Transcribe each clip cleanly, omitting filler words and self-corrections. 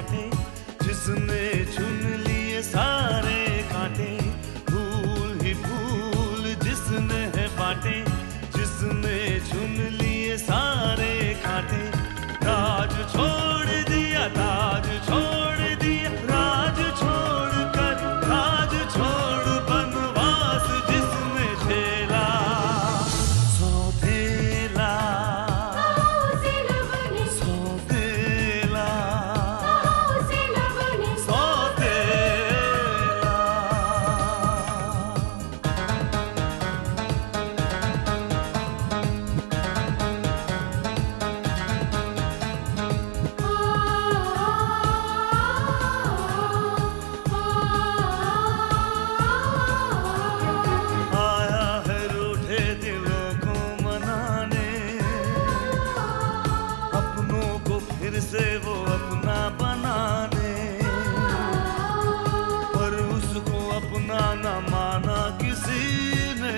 बांटे, जिसने चुन लिए सारे कांटे। फूल ही फूल जिसने है बांटे, जिसने चुन लिए सारे कांटे। राज छोड़ दिया, ताज छोड़ दिया, राज छोड़ कर राज छोड़ बनवास जिसने झेला। सौतेला सौतेला सौतेला। आया है रूठे दिलों को मनाने, अपनों को फिर से वो अपना बनाने। पर उसको अपना न माना किसी ने,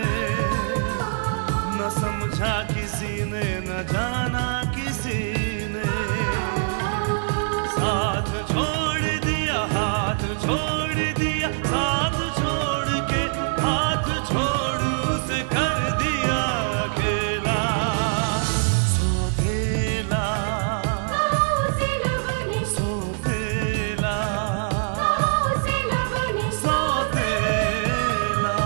न समझा किसी ने, न जाना किसी ने। साथ छोड़ दिया, हाथ छोड़ दिया, साथ छोड़ के हाथ छोड़ उसे कर दिया अकेला। सौतेला सौतेला सौतेला।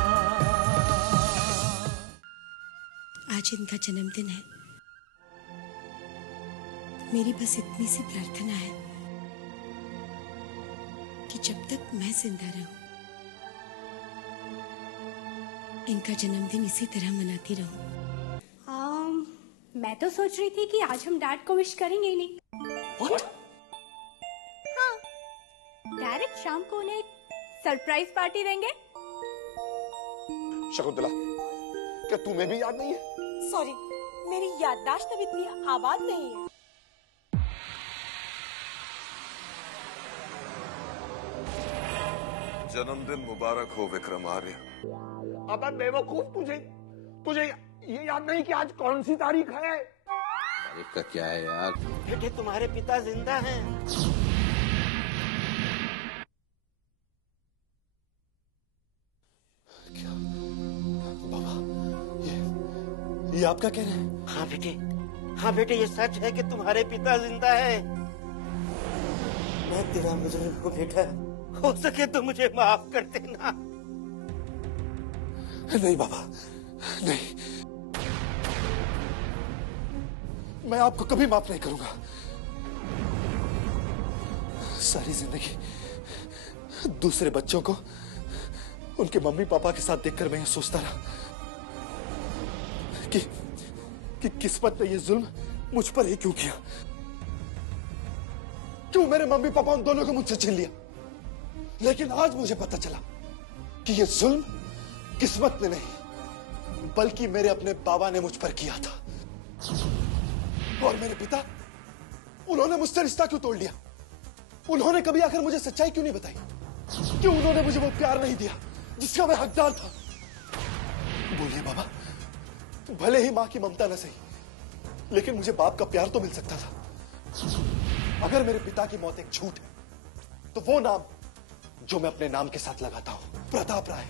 आज इनका जन्मदिन है। मेरी बस इतनी सी प्रार्थना है कि जब तक मैं जिंदा रहूं, इनका जन्मदिन इसी तरह मनाती रहूं। मैं तो सोच रही थी कि आज हम डैड को विश करेंगे ही नहीं। What? हाँ, डायरेक्ट शाम को उन्हें एक सरप्राइज पार्टी देंगे। शकुंतला, क्या तुम्हें भी याद नहीं है? सॉरी, मेरी याददाश्त अब इतनी आबाद नहीं है। जन्मदिन मुबारक हो विक्रमार्य। अबे बेवकूफ, तुझे ये याद नहीं कि आज कौन सी तारीख है? तारीख का क्या है यार? बेटे तुम्हारे पिता जिंदा हैं। क्या बाबा, ये आप क्या कह रहे हैं? हाँ बेटे ये सच है कि तुम्हारे पिता जिंदा है। मैं तेरा मुजरिम हूँ बेटा, हो सके तो मुझे माफ कर देना। नहीं बाबा, नहीं, मैं आपको कभी माफ नहीं करूंगा। सारी जिंदगी दूसरे बच्चों को उनके मम्मी पापा के साथ देखकर मैं ये सोचता रहा कि किस्मत ने ये जुल्म मुझ पर ही क्यों किया। क्यों मेरे मम्मी पापा उन दोनों को मुझसे छीन लिया। लेकिन आज मुझे पता चला कि ये जुल्म किस्मत ने नहीं, बल्कि मेरे अपने बाबा ने मुझ पर किया था। और मेरे पिता, उन्होंने मुझसे रिश्ता क्यों तोड़ लिया? उन्होंने कभी आकर मुझे सच्चाई क्यों नहीं बताई? क्यों उन्होंने मुझे वो प्यार नहीं दिया जिसका मैं हकदार था? बोलिए बाबा, भले ही मां की ममता न सही, लेकिन मुझे बाप का प्यार तो मिल सकता था। अगर मेरे पिता की मौत एक झूठ है, तो वो नाम जो मैं अपने नाम के साथ लगाता हूं, प्रताप राय,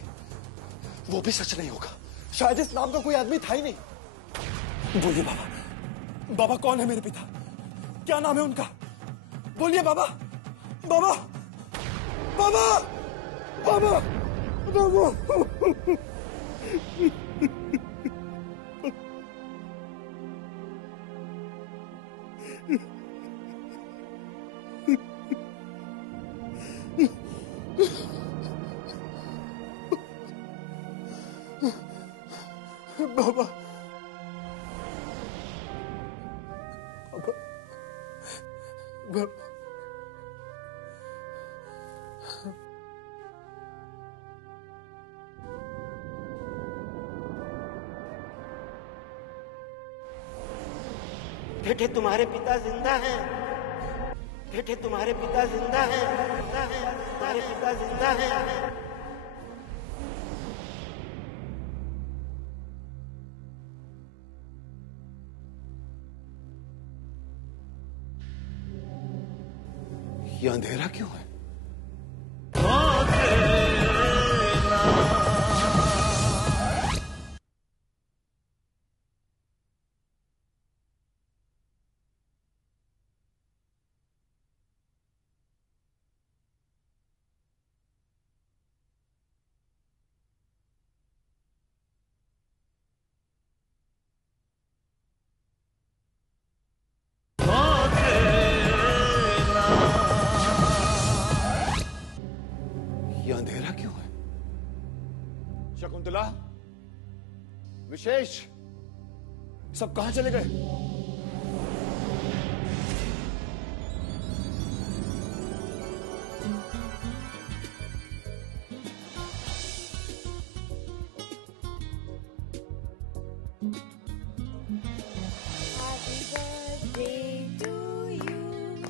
वो भी सच नहीं होगा। शायद इस नाम का कोई आदमी था ही नहीं। बोलिए बाबा, बाबा कौन है मेरे पिता? क्या नाम है उनका? बोलिए बाबा, बाबा, बाबा, बाबा, बाबा। बाबा, बाबा, बेटे तुम्हारे पिता जिंदा हैं। बेटे तुम्हारे पिता जिंदा हैं। तुम्हारे पिता जिंदा हैं। ये अंधेरा क्यों है? ये अंधेरा क्यों है? शकुंतला, विशेष, सब कहां चले गए?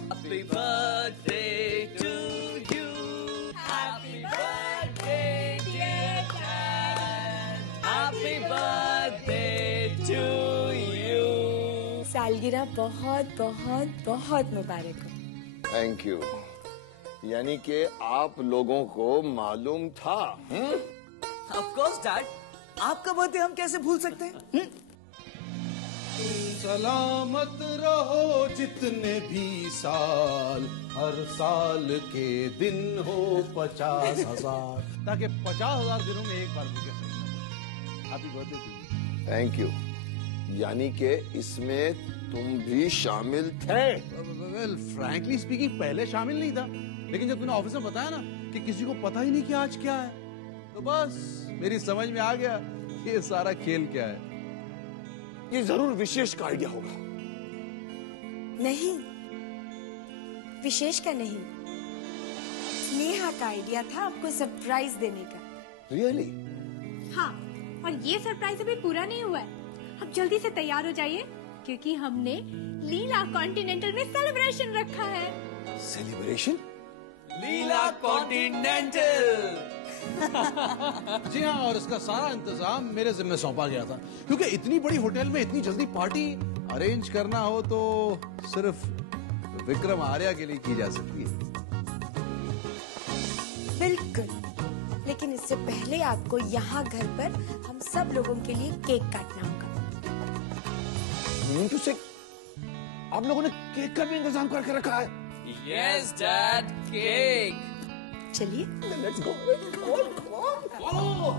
Happy birthday to you. Happy birthday, dear Dad. Happy birthday to you. सालगिरह बहुत बहुत बहुत मुबारक हो। Thank you. यानी कि आप लोगों को मालूम था? Of course, Dad. आपका बर्थडे हम कैसे भूल सकते हैं? सलामत रहो जितने भी साल, हर साल के दिन हो 50,000, ताकि 50,000 दिनों में एक बार मुझे happy birthday to you. Thank you. यानी कि इसमें तुम भी शामिल थे? वेल फ्रैंकली स्पीकिंग पहले शामिल नहीं था, लेकिन जब तूने ऑफिस में बताया ना कि किसी को पता ही नहीं कि आज क्या है, तो बस मेरी समझ में आ गया ये सारा खेल क्या है। ये जरूर विशेष का आइडिया होगा। नहीं, विशेष का नहीं, नेहा का आइडिया था आपको सरप्राइज देने का। रियली? हाँ, और ये सरप्राइज अभी पूरा नहीं हुआ है। अब जल्दी से तैयार हो जाइए, क्योंकि हमने लीला कॉन्टिनेंटल में सेलिब्रेशन रखा है। सेलिब्रेशन? लीला कॉन्टिनेंटल। जी हाँ, और इसका सारा इंतजाम मेरे जिम्मे सौंपा गया था, क्योंकि इतनी बड़ी होटल में इतनी जल्दी पार्टी अरेंज करना हो तो सिर्फ विक्रम आर्या के लिए की जा सकती है। बिल्कुल, लेकिन इससे पहले आपको यहाँ घर पर हम सब लोगों के लिए केक काटना होगा। तो से आप लोगों ने केक का भी इंतजाम करके रखा है? Yes, Dad. Cake. चलिए। Let's go. Come on.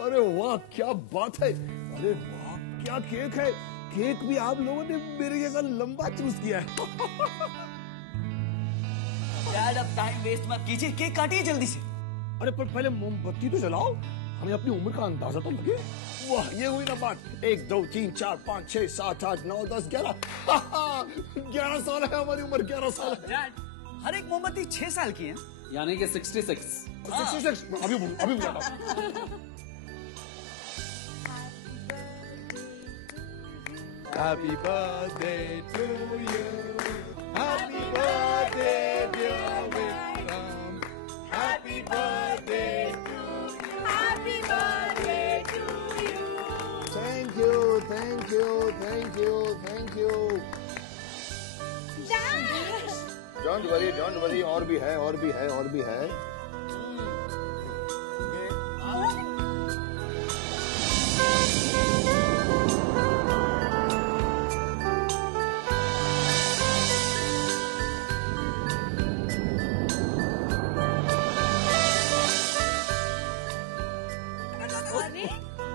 अरे वाह, क्या बात है! अरे वाह, क्या केक है! केक भी आप लोगों ने मेरे जैसा लंबा चूज किया है। Dad, अब टाइम वेस्ट मत कीजिए, केक काटिए जल्दी से। अरे पर पहले मोमबत्ती तो जलाओ, हमें अपनी उम्र का अंदाजा तो लगे। वाह, ये हुई ना बात। 1 2 3 4 5 6 7 8 9 10 11 11 साल है हमारी उम्र। 11 साल है। Dad, हर एक मोमबत्ती 6 साल की है, यानी कि 66। 66 अभी बताओ। Happy birthday to you. Happy birthday dear Vikram. Happy birthday to you. Happy birthday to you. Thank you. Don't worry. और भी है।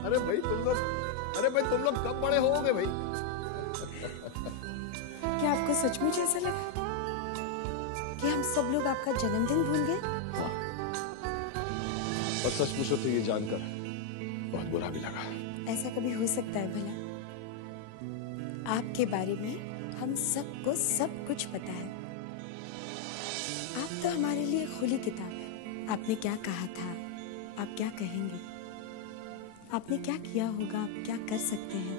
अरे भाई तुम लोग कब बड़े होगे भाई? क्या आपको सचमुच ऐसा लगा कि हम सब लोग आपका जन्मदिन भूल गए? और सच पूछो तो ये जानकर बहुत बुरा भी लगा। ऐसा कभी हो सकता है भला? आपके बारे में हम सबको सब कुछ पता है। आप तो हमारे लिए खुली किताब है। आपने क्या कहा था, आप क्या कहेंगे, आपने क्या किया होगा, आप क्या कर सकते हैं,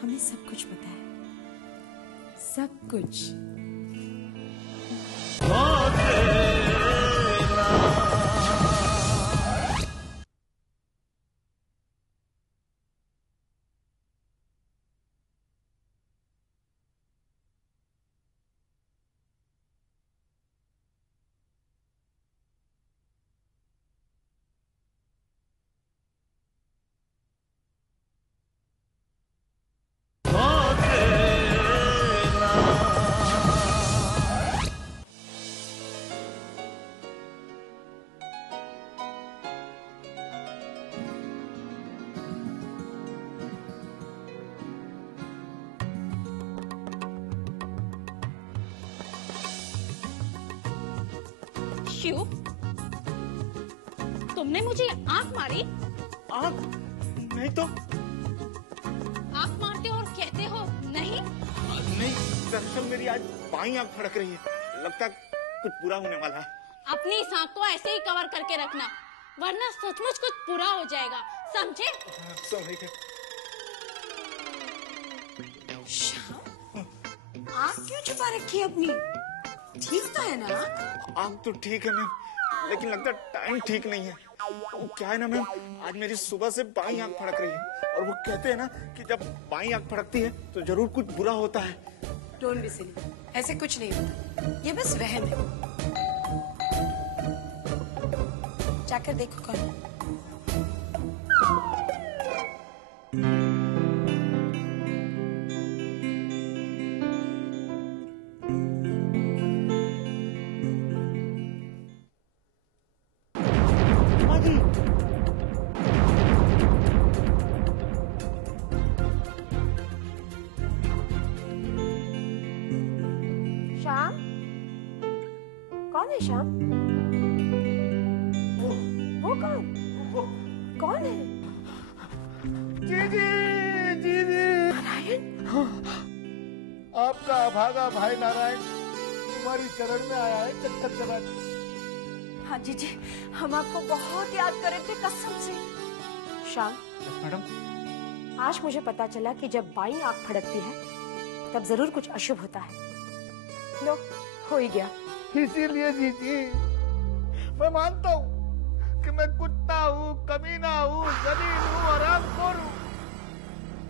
हमें सब कुछ पता है, सब कुछ। क्यों? तुमने मुझे आंख मारी? आंख नहीं तो आंख मारते हो और कहते हो नहीं? नहीं, दरअसल मेरी आज बाईं आंख फड़क रही है, लगता कुछ बुरा होने वाला है। अपनी इस आंख को ऐसे ही कवर करके रखना, वरना सचमुच कुछ बुरा हो जाएगा, समझे? समझ गए। आँख क्यों छुपा रखी है अपनी? ठीक तो है ना? आंख तो ठीक है मैम, लेकिन लगता टाइम ठीक नहीं है। वो क्या है ना मैम, आज मेरी सुबह से बाईं आंख फड़क रही है और वो कहते हैं ना कि जब बाईं आंख फड़कती है तो जरूर कुछ बुरा होता है। डोंट बी सिली, ऐसे कुछ नहीं होता, ये बस वहम है। जाकर देखो कौन है। श्याम, कौन है श्याम? वो कौन? कौन है? जीजी, जीजी। नारायण? आपका अभागा भाई नारायण तुम्हारी चरण में आया है चक्कर चला। हाँ जीजी, हम आपको बहुत याद कर रहे थे कसम से। श्याम, मैडम, आज मुझे पता चला कि जब बाईं आंख फड़कती है तब जरूर कुछ अशुभ होता है। लो, हो ही गया। इसीलिए जीजी मैं मानता हूँ कि मैं कुत्ता हूँ, कमीना हूँ, जलील हूँ, हरामखोर हूँ,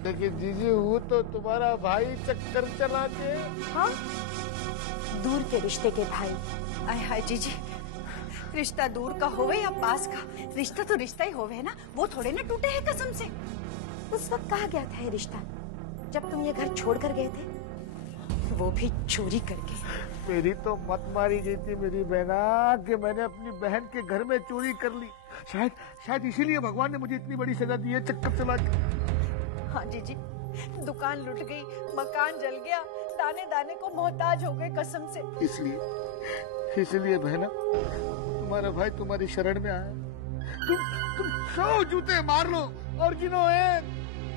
लेकिन जीजी हूँ तो तुम्हारा भाई चक्कर चला के। हाँ, दूर के रिश्ते के भाई। आय हाय जीजी, रिश्ता दूर का होवे या पास का, रिश्ता तो रिश्ता ही होवे है ना, वो थोड़े ना टूटे हैं कसम से। उस वक्त कहा गया था ये रिश्ता जब तुम ये घर छोड़कर गए थे, वो भी चोरी करके। मेरी तो मत मारी गई थी मेरी बहना कि मैंने अपनी बहन के घर में चोरी कर ली। शायद इसीलिए भगवान ने मुझे इतनी बड़ी सजा दी है चक्कर चला के। हाँ जीजी, दुकान लुट गई, मकान जल गया, दाने दाने को मोहताज हो गए कसम से। इसलिए बहना तुम्हारा भाई तुम्हारी शरण में आया। तुम 100 जूते मार लो और गिनो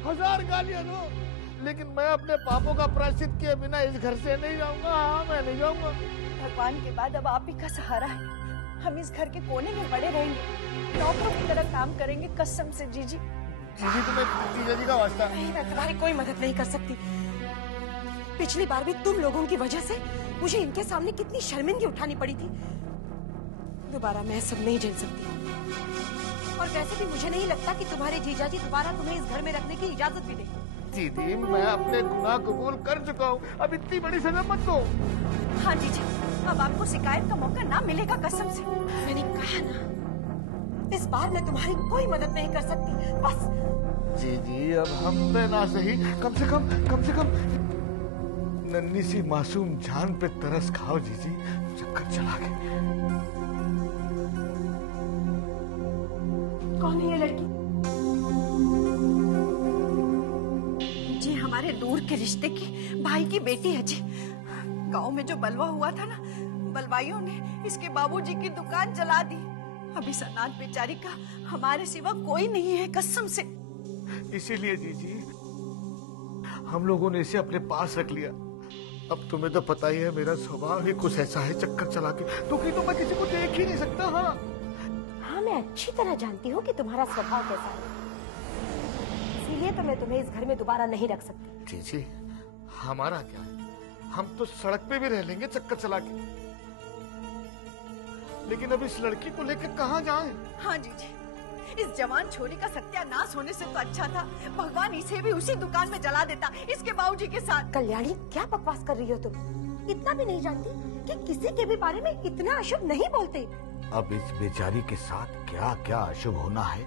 1000 गालियां दो, लेकिन मैं अपने पापों का प्रायश्चित किए बिना इस घर से नहीं जाऊंगा। हाँ, मैं नहीं जाऊंगा। भगवान के बाद अब आप ही का सहारा है। हम इस घर के कोने में पड़े रहेंगे, नौकरों की तरह काम करेंगे कसम से जीजी। जीजी तुम्हें जीजा जी का वास्ता। नहीं, मैं तुम्हारी कोई मदद नहीं कर सकती। पिछली बार भी तुम लोगों की वजह से मुझे इनके सामने कितनी शर्मिंदगी उठानी पड़ी थी। दोबारा मैं सब नहीं झेल सकती। और वैसे भी मुझे नहीं लगता कि तुम्हारे जीजा जी दोबारा तुम्हें इस घर में रखने की इजाजत भी देंगे। दीदी, मैं अपने गुनाह कबूल कर चुका हूँ, अब इतनी बड़ी सजा मत दो। हाँ जीजी, अब आपको शिकायत का मौका ना मिलेगा कसम से। मैंने कहा ना, इस बार मैं तुम्हारी कोई मदद नहीं कर सकती, बस। जी, अब हम पे ना सही, कम से कम नन्ही सी मासूम जान पे तरस खाओ जीजी, चक्कर चला के। कौन है ये लड़की? जी, हमारे दूर के रिश्ते की भाई की बेटी है जी। गांव में जो बलवा हुआ था ना, बलवाइयों ने इसके बाबूजी की दुकान जला दी। अभी इस अनाथ बेचारी का हमारे सिवा कोई नहीं है कसम से। इसीलिए जीजी हम लोगों ने इसे अपने पास रख लिया। अब तुम्हें तो पता ही है मेरा स्वभाव ही कुछ ऐसा है, चक्कर चला के दुखी तो मैं किसी को देख ही नहीं सकता। हाँ, मैं अच्छी तरह जानती हूँ कि तुम्हारा स्वभाव कैसा है, इसीलिए तो मैं तुम्हें इस घर में दोबारा नहीं रख सकती। जीजी, हमारा क्या है, हम तो सड़क पे भी रह लेंगे चक्कर चला के, लेकिन अब इस लड़की को लेकर कहाँ जाएं? हाँ जीजी, इस जवान छोरी का सत्यानाश होने से तो अच्छा था भगवान इसे भी उसी दुकान में जला देता, इसके बाबूजी के साथ। कल्याणी, क्या बकवास कर रही हो तुम? इतना भी नहीं जानती कि किसी के भी बारे में इतना अशुभ नहीं बोलते। अब इस बेचारी के साथ क्या क्या अशुभ होना है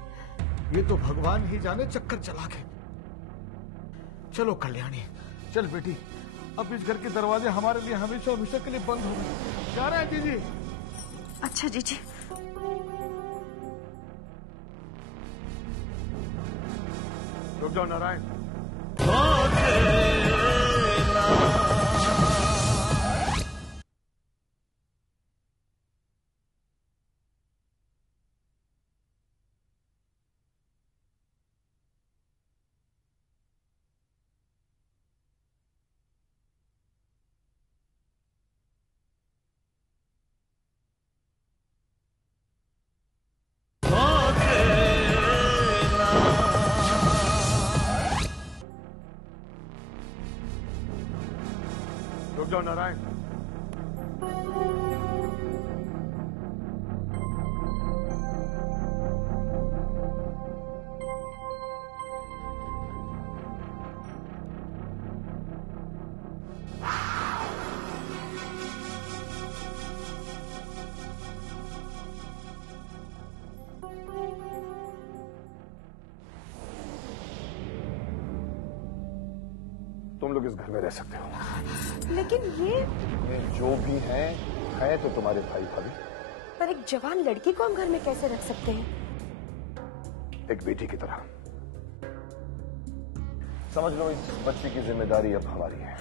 ये तो भगवान ही जाने, चक्कर चला के। चलो कल्याणी, चल बेटी, अब इस घर के दरवाजे हमारे लिए हमेशा हमेशा के लिए बंद हो गए। जा रहे हैं जीजी। अच्छा जीजी। रुक जाओ नारायण। रुक जाओ नारायण। तुम लोग इस घर में रह सकते हो, लेकिन ये जो भी है तो तुम्हारे भाई भाभी। पर एक जवान लड़की को हम घर में कैसे रख सकते हैं? एक बेटी की तरह समझ लो, इस बच्चे की जिम्मेदारी अब हमारी है।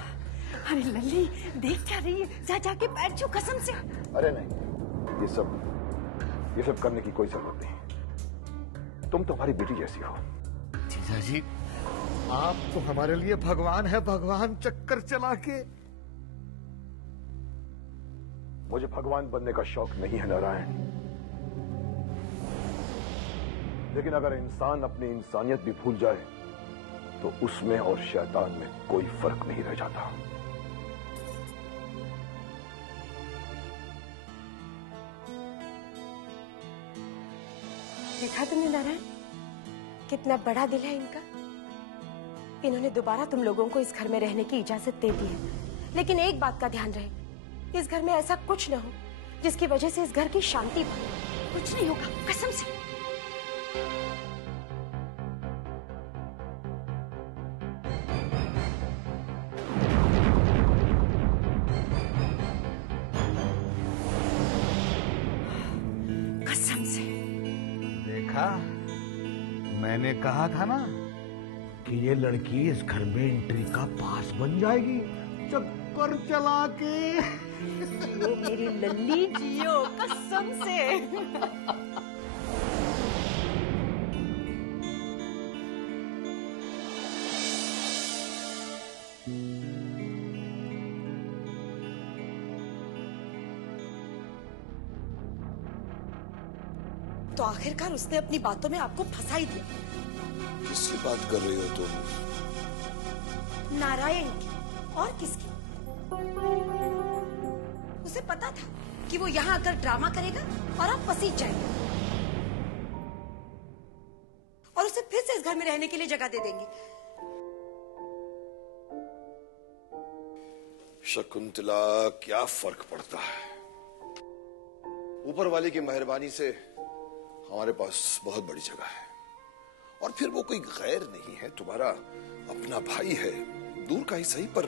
अरे लल्ली, देख क्या रही है? जा जाके बैठ जाओ कसम से। अरे नहीं, ये सब करने की कोई जरूरत नहीं। तुम तो हमारी बेटी जैसी हो। जीजाजी, आप तो हमारे लिए भगवान है, भगवान चक्कर चला के। मुझे भगवान बनने का शौक नहीं है नारायण, लेकिन अगर इंसान अपनी इंसानियत भी भूल जाए तो उसमें और शैतान में कोई फर्क नहीं रह जाता। देखा तुमने नारायण, कितना बड़ा दिल है इनका। इन्होंने दोबारा तुम लोगों को इस घर में रहने की इजाजत दे दी है, लेकिन एक बात का ध्यान रहे, इस घर में ऐसा कुछ न हो जिसकी वजह से इस घर की शांति भंग। कुछ नहीं होगा, कसम से। कसम से। देखा, मैंने कहा था ना कि ये लड़की इस घर में एंट्री का पास बन जाएगी, चक्कर चला के। जियो मेरी लल्ली, जियो कसम से। तो आखिरकार उसने अपनी बातों में आपको फंसा ही दिया। किसकी बात कर रही हो तुम? नारायण की। और किसकी? उसे पता था कि वो यहाँ आकर ड्रामा करेगा और आप पसीज जाएंगे और उसे फिर से इस घर में रहने के लिए जगह दे देंगे। शकुंतला, क्या फर्क पड़ता है? ऊपर वाले की मेहरबानी से हमारे पास बहुत बड़ी जगह है, और फिर वो कोई गैर नहीं है, तुम्हारा अपना भाई है। दूर का ही सही, पर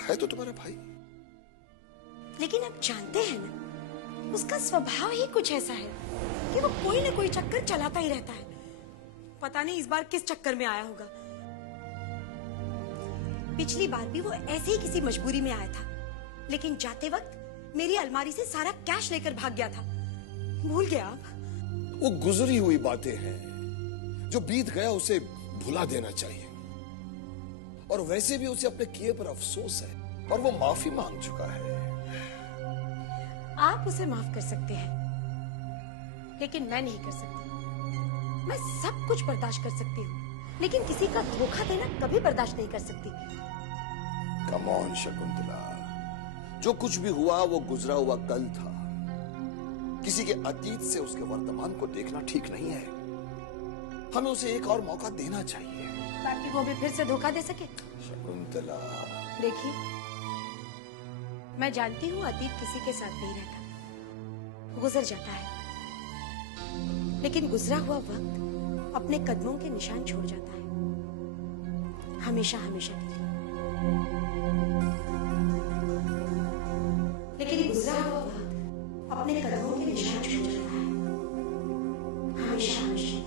है तो तुम्हारा भाई। लेकिन आप जानते हैं ना, उसका स्वभाव ही कुछ ऐसा है कि वो कोई ना कोई चक्कर चलाता ही रहता है। पता नहीं इस बार किस चक्कर में आया होगा। पिछली बार भी वो ऐसे ही किसी मजबूरी में आया था, लेकिन जाते वक्त मेरी अलमारी से सारा कैश लेकर भाग गया था। भूल गया आप? वो गुजरी हुई बातें हैं, जो बीत गया उसे भुला देना चाहिए। और वैसे भी उसे अपने किए पर अफसोस है, और वो माफी मांग चुका है। आप उसे माफ कर सकते हैं, लेकिन मैं नहीं कर सकती। मैं सब कुछ बर्दाश्त कर सकती हूँ, लेकिन किसी का धोखा देना कभी बर्दाश्त नहीं कर सकती। कम ऑन शकुंतला, जो कुछ भी हुआ वो गुजरा हुआ कल था। किसी के अतीत से उसके वर्तमान को देखना ठीक नहीं है। हमें उसे एक और मौका देना चाहिए, ताकि वो भी फिर से धोखा दे सके। शकुंतला, देखिए, मैं जानती हूँ अतीत किसी के साथ नहीं रहता, गुजर जाता है, लेकिन गुजरा हुआ वक्त अपने कदमों के निशान छोड़ जाता है, हमेशा हमेशा के लिए। लेकिन गुजरा हुआ वक्त अपने कदमों के निशान छोड़ जाता है, हमेशा हमेशा।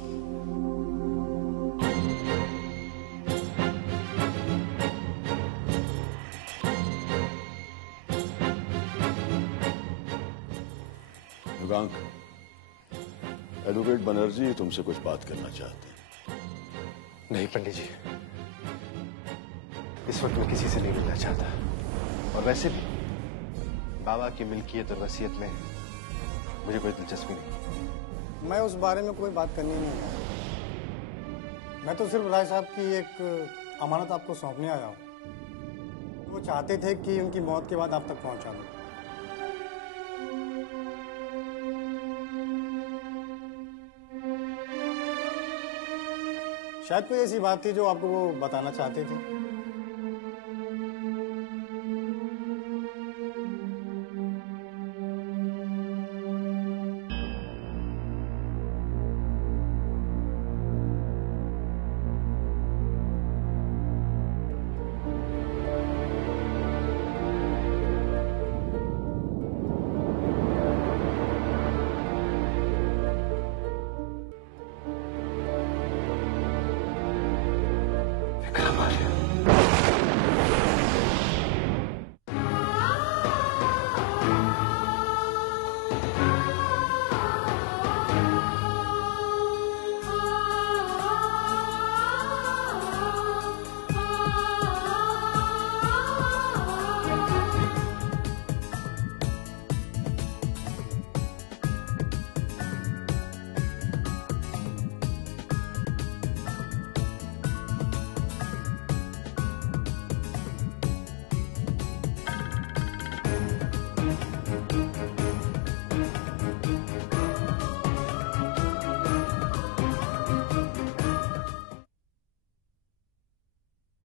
एडवोकेट बनर्जी तुमसे कुछ बात करना चाहते हैं। नहीं पंडित जी, इस वक्त मैं किसी से नहीं मिलना चाहता, और वैसे भी बाबा की मिल्कियत और वसीयत में मुझे कोई दिलचस्पी नहीं। मैं उस बारे में कोई बात करनी नहीं है। मैं तो सिर्फ राय साहब की एक अमानत आपको सौंपने आया हूँ। वो चाहते थे कि उनकी मौत के बाद आप तक पहुंचा दो। शायद कोई ऐसी बात थी जो आपको वो बताना चाहते थे।